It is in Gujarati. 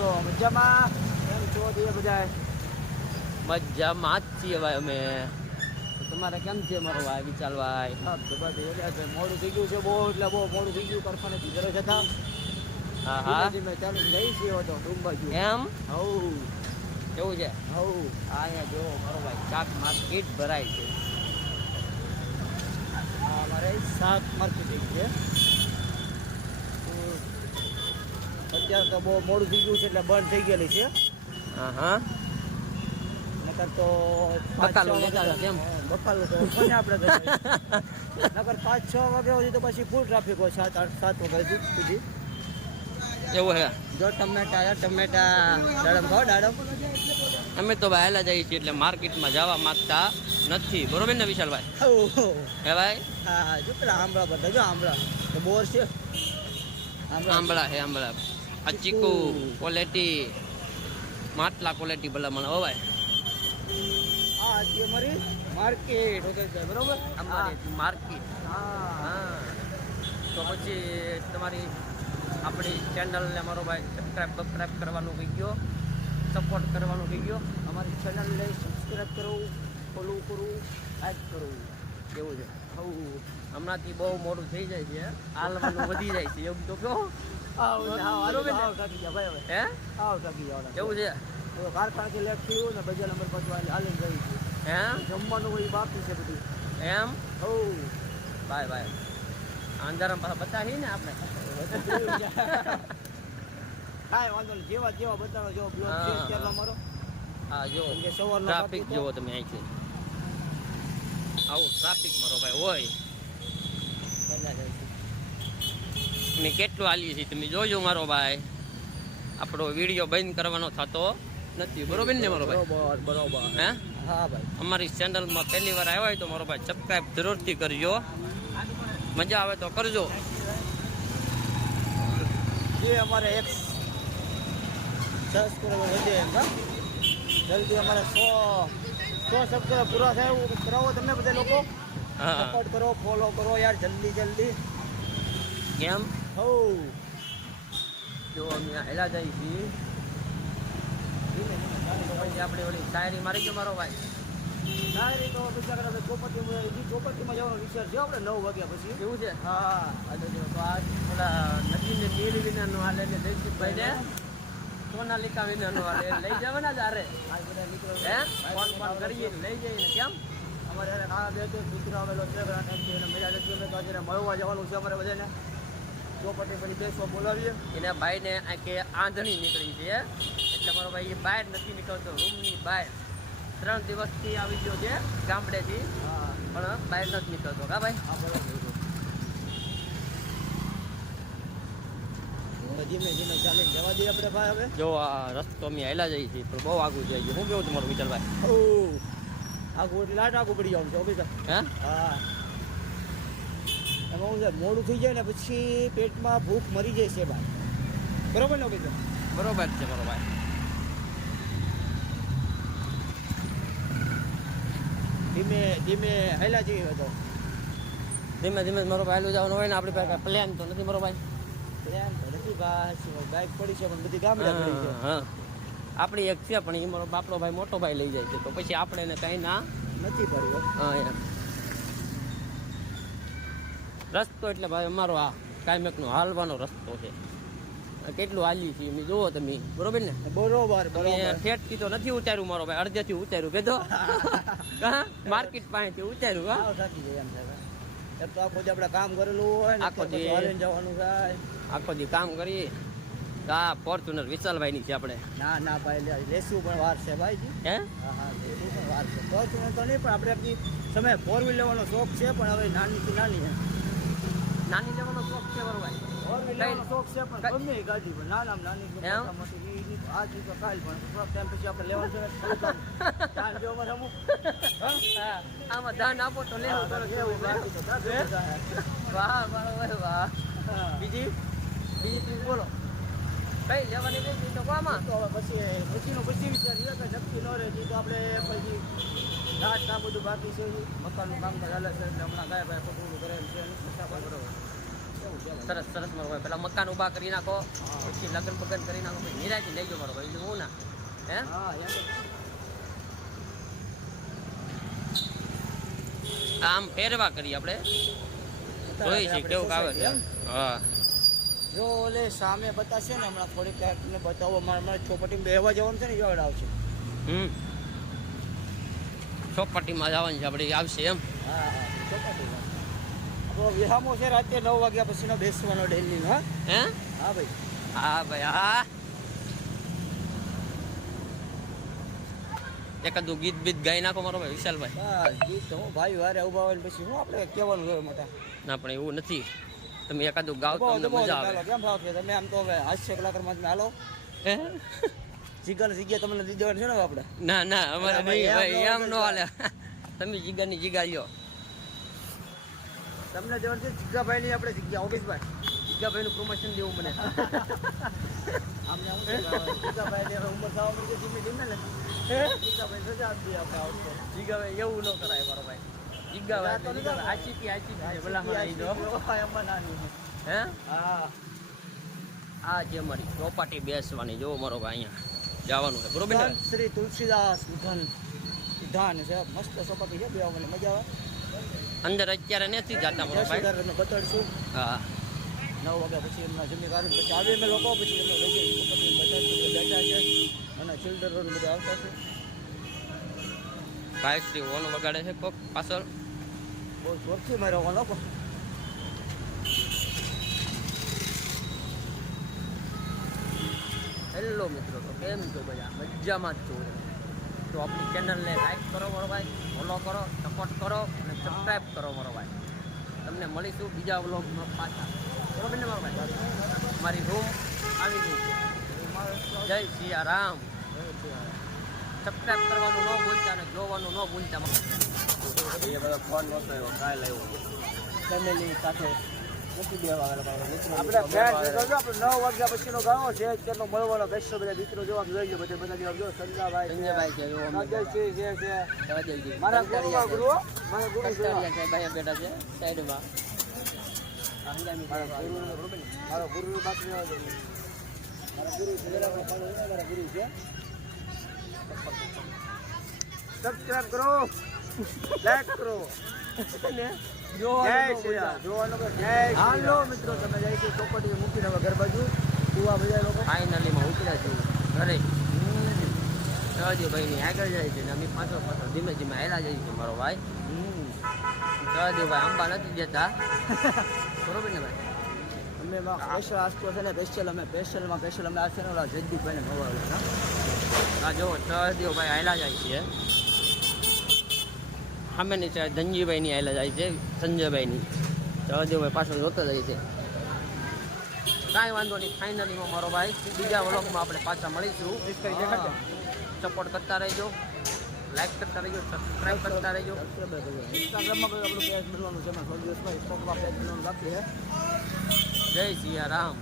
બોલો મજામાં એમ છો બધા? મજામાં જ છીએ ભાઈ અમે. તમારે કેમ છે મારો ભાઈ વિચાર ભાઈ? મોડું થઈ ગયું છે બહુ, એટલે બહુ મોડું થઈ ગયું. કારખાનેથી ઘરે જતા હા હા ધીમે ચાલી જઈ છીએ તો ડૂમ બાજુ. એમ હવ કેવું છે? અહીંયા જો મારો ભાઈ શાક માર્કેટ ભરાય છે. અમારે શાક માર્કેટિંગ છે. અત્યારે તો બહુ મોડું થઈ ગયું છે એટલે બંધ થઈ ગયેલી છે. હા હા નકર તો બકાલું લેતા હતા કેમ? બકાલું તો કોને આપણે નકર 5-6 વાગે સુધી તો પછી ફૂલ ટ્રાફિક હોય. 7 વાગ્યા સુધી. એવું હે? જો ટમેટા દાડમ ખાઓ દાડમ. અમે તો વહેલા જઈએ છીએ એટલે માર્કેટમાં જવા માંગતા નથી. બરોબર ને વિશાલભાઈ? હે ભાઈ? હા જો પેલા આંબળા બધા જો આંબળા તો બોર છે. આંબળા હે આંબળા. આ ચીકુ ક્વોલિટી માટલા ક્વોલિટી ભલા મને હો ભાઈ. હા આજે અમારી માર્કેટ ઓકે બરોબર. અમારી માર્કેટ. હા તો પછી તમારી આપણી ચેનલને મારો ભાઈ સબસ્ક્રાઈબ કરવાનું કહી ગયો, સપોર્ટ કરવાનું કહી ગયો. અમારી ચેનલને સબસ્ક્રાઈબ કરવું, ફોલો કરવું, લાઈક કરવું કેવું છે? હમણાંથી બહુ મોડું થઈ જાય છે, હાલવાનું વધી જાય છે એવું તો કહો. હે કેવું છે? કારખાનેથી લેટ થયું ને બજાર નંબર પાછું હાલી ગઈ છે. હે જમવાનું હોય બાકી છે બધું. એમ બાય બાય. અંધારામાં પાછા બતાવી ને આપણે. કાંઈ વાંધો નહીં, જેવા બતાવો જો બ્લોગ છે અત્યારનો અમારો. હા જો સવારનો ટ્રાફિક જોવો તમે અહીંથી. આવું ટ્રાફિક મારો ભાઈ હોય. અમે કેટલું હાલીએ છીએ તમે જોજો મારો ભાઈ. આપણો વિડીયો બંધ કરવાનો થતો નથી. બરોબર ને મારો ભાઈ? બરોબર. હે હા ભાઈ. અમારી ચેનલમાં પહેલી વાર આવ્યા હોય તો મારો ભાઈ સબસ્ક્રાઈબ જરૂરથી કરજો. મજા આવે તો કરજો. જે અમારે 110 કરોડ વધે એમ કા જલ્દી અમારે 100 સબસ્ક્રાઈબ પૂરા થાય એવું કરાવો તમે બધા લોકો. હા સપોર્ટ કરો, ફોલો કરો યાર જલ્દી. કેમ હો જો અમે હેલા જઈએ છીએ. પછી આપણે ઓલી શાયરી મારી ગયો મારો ભાઈ. ડાયરી તો બિચારા ચોપટીમાં જવાનો વિચાર છે આપણે 9 વાગ્યા પછી. કેવું છે? હા તો આજ પેલા નદીને નીલ વિનાનું હાલે ને જયસુખભાઈ ને સોનાલિકા વિનાનું હાલે લઈ જવાના જ હારે. આ બધા મિત્રો હે ફોન કરીએ લઈ જઈએ ને કેમ? અમારે નાના બે મિત્રો આવેલો છે એને મજા નથી તો આજે મળવા જવાનું છે અમારે બધાને. ચોપટી પછી બેસવા બોલાવીએ. એના ભાઈને કે આંધણી નીકળી છે એટલે મારો ભાઈ બહાર નથી નીકળતો. રૂમની બહાર 3 દિવસથી આવી ગયો છે ગામડેથી, હા પણ બહાર નથી નીકળતો. કા ભાઈ? હા બરાબર. ધીમે ચાલીને જવા દઈએ આપણે ભાઈ હવે. જો આ રસ્તો અમે હેલા જઈએ છીએ પણ બહુ આગું જાય છે. શું કેવું તમારું વિચાર ભાઈ? આગું એટલે લાટ આગું પડી જવાનું છે ઓફિસર. હે હા એમાં હું છે મોડું થઈ જાય ને પછી પેટમાં ભૂખ મરી જાય છે ભાઈ. બરોબર ને ઓફિસર? બરોબર છે મારો ભાઈ. ધીમે હેલા જઈએ તો ધીમે ધીમે મારો ભાઈ હેલું જવાનું હોય ને આપણી પાસે પ્લાન તો નથી મારો ભાઈ. ધ્યાન તો નથી બાઇક પડી છે પણ બધી ગામડે પડી છે. હા આપણી એક છે પણ એ મારો બાપડો ભાઈ મોટો ભાઈ લઈ જાય છે તો પછી આપણે એને કઈ ના નથી પડ્યો. હા યાર રસ્તો એટલે ભાઈ અમારો આ કાયમેકનો હાલવાનો રસ્તો છે. કેટલું હાલી છે એમ જોવો તમે. બરોબર ને? બરોબર ઠેઠથી તો નથી ઉતાર્યું મારો ભાઈ, અડધેથી ઉતાર્યું કીધો. માર્કેટ પાસેથી ઉતાર્યું. હા સાચી જાય એમ થાય. એમ તો આખો દી આપણે કામ કરેલું હોય ને આખો દી જવાનું થાય. આખો દી કામ કરીએ. હા ફોર્ચ્યુનર વિશાલભાઈ ની છે આપણે. ના ભાઈ લેશું પણ વાર છે ભાઈજી. હે હા લેશું પણ વાર છે. ફોર્ચ્યુનર તો નહીં પણ આપણે આપણી સમય 4 વ્હીલ લેવાનો શોખ છે પણ હવે નાનીથી નાની છે. નાની લેવાનો શોખ છે મારો ભાઈ. 4 વ્હીલ લેવાનો શોખ છે પણ ગમે એ ગાડી પણ નાની આજ તો કાલ પણ થોડાક ટાઈમ પછી આપણે લેવાનું છે. ટાઈમ જો અમારે અમુક આમાં દાન આપો તો લેવું વાહ મારો ભાઈ વાહ. બીજી તમે બોલો કઈ લેવાની નથી તો કોમાં તો હવે પછી વિચારીએ કે નક્કી ન રહે તો આપણે પછી રાત બધું બાકી છે. મકાનનું કામ ચાલે છે એટલે હમણાં ગાય ભાઈ પકડું કરેલ છે. બરોબર સરસ સરસ મારો ભાઈ. પેલા મકાન ઊભા કરી નાખો, પછી લગ્ન બગન કરી નાખો, પછી નિરાજી લેજો મારો ભાઈ. બીજું હું ના હે હા આમ ફેરવા કરી આપણે જોઈ છે કેવું આવે છે. હા જો ઓલે સામે બતાવશે ને હમણાં થોડીક તમને બતાવો મારે ચોપટી બેહવા જવાનું છે ને જોડ આવશે. ચોપાટીમાં જવાની છે આપણે, આવશે એમ. હા ચોપાટીમાં આપણો વિહામો છે રાતે 9 વાગ્યા પછીનો બેસવાનો ડેલી. હા હે હા ભાઈ. હા ભાઈ હા. એકાદું ગીત બીત ગાઈ નાખો મારો ભાઈ વિશાલભાઈ. બસ ગીત હું ભાઈ વારે ઉભા હોય ને પછી હું આપણે કહેવાનું હોય મોટા. ના પણ એવું નથી, તમે એકાદું ગાવ તો અમને મજા આવે. કેમ ભાવ છે તમે આમ તો હવે હાસ્ય કલાકારમાં તમે હાલો હે? જીગર જગ્યા તમને દીધો છે ને આપણે. ના ના અમારે ના, નહીં એમ ભાઈ, ન એમ ન હાલે. તમે જીગાની જીગા લ્યો. તમને જવાનું છે જીગાભાઈ ની આપણે જગ્યા ઓફિસભાઈ. જીગાભાઈનું પ્રમોશન દેવું મને. આમને આમ જીગાભાઈ ની હવે ઉંમર થવા મળી ધીમે ધીમે ને જીગાભાઈ સજા આપી આપણે આવશે. જીગાભાઈ એવું ન કરાય મારો ભાઈ. જીગાભાઈ આચી ભલા મને આવી દો. એમાં નાની હે હા આ જે મારી ચોપાટી બેસવાની જોવો મારો ભાઈ, અહીંયા જવાનું છે બરોબર ને. શ્રી તુલસીદાસ વિધાન છે મસ્ત ચોપાટી છે બેવાની મજા આવે. અંદર અત્યારે નથી જતા મારો ભાઈ. તમને બતાડીશું હા 9 વાગ્યા પછી એમના જમી કાઢીને પછી આવીએ અમે લોકો પછી એમને લઈ જઈએ બેઠા છે અને ચિલ્ડ્રન બધા આવતા છે. ભાઈ શ્રી ઓન વગાડે છે કોક પાછળ. બહુ જોરથી માર્યો લોકો. હેલો મિત્રો, તો કેમ છો બધા? મજામાં જ છું. તો આપણી ચેનલને લાઈક કરો મારો ભાઈ, ફોલો કરો, સપોર્ટ કરો અને સબસ્ક્રાઈબ કરો મારો ભાઈ. તમને મળીશું બીજા વ્લોગમાં પાછા, બરોબર ને મારો ભાઈ? મારી રૂમ આવી ગઈ છે. જય સિયારામ. સબસ્ક્રાઈબ કરવાનું ન ભૂલતા અને જોવાનું ન ભૂલતા. એ બધા ફોન નહોતો એવો કાલે આવ્યો ફેમિલી સાથે મૂકી દેવા મિત્રો આપણે ફ્રેન્ડ આપણે 9 વાગ્યા પછીનો ગાળો છે તેનો મળવાનો બેસો બધા મિત્રો જોવા જોઈ લો બધા જો સંજાભાઈ સંજયભાઈ છે, સંજયસિંહ છે સવાજલજી, મારા ગુરુ મારા ગુરુ છે કંટાળિયા છે, ભાઈ બેઠા છે સાઈડમાં. મારા ગુરુ બાકી રહેવા દે. મારા ગુરુ છે મારા ગુરુ છે. સબસ્ક્રાઇબ કરો, લાઈક કરો ને હાલો મિત્રો તમે જાય છે ચોપાટી મૂકીને હવે ઘર બાજુ કુવા બધા લોકો ફાઇનલીમાં ઉતર્યા છું ઘરે. સહદેવભાઈની આગળ જાય છે ને અમે પાછળ પાછળ ધીમે ધીમે હેલા જઈએ છીએ મારો ભાઈ. સહદેવભાઈ આંબા નથી દેતા બરોબર ને ભાઈ? અમે સ્પેશિયલ આસ્તો છે ને સ્પેશિયલ અમે આ છે ને ઓલા જયદીપભાઈને ખવડાવેલા. હા જો સહદેવભાઈ હેલા જાય છે. સામેની સાઈડ ધનજીભાઈની હેલા જાય છે, સંજયભાઈની. સહદેવભાઈ પાછળ જોતા જાય છે. કાંઈ વાંધો નહીં, ફાઇનલીમાં મારો ભાઈ બીજા વ્લોગમાં આપણે પાછા મળીશું. સપોર્ટ કરતા રહેજો, લાઈક કરતા રહેજો, સબસ્ક્રાઈબ કરતા રહેજો. ઇન્સ્ટાગ્રામમાં આપણું પેજ બનવાનું છે, થોડા દિવસમાં ઇન્સ્ટાગ્રામમાં પેજ બનવાનું બાકી છે. જય સિયારામ.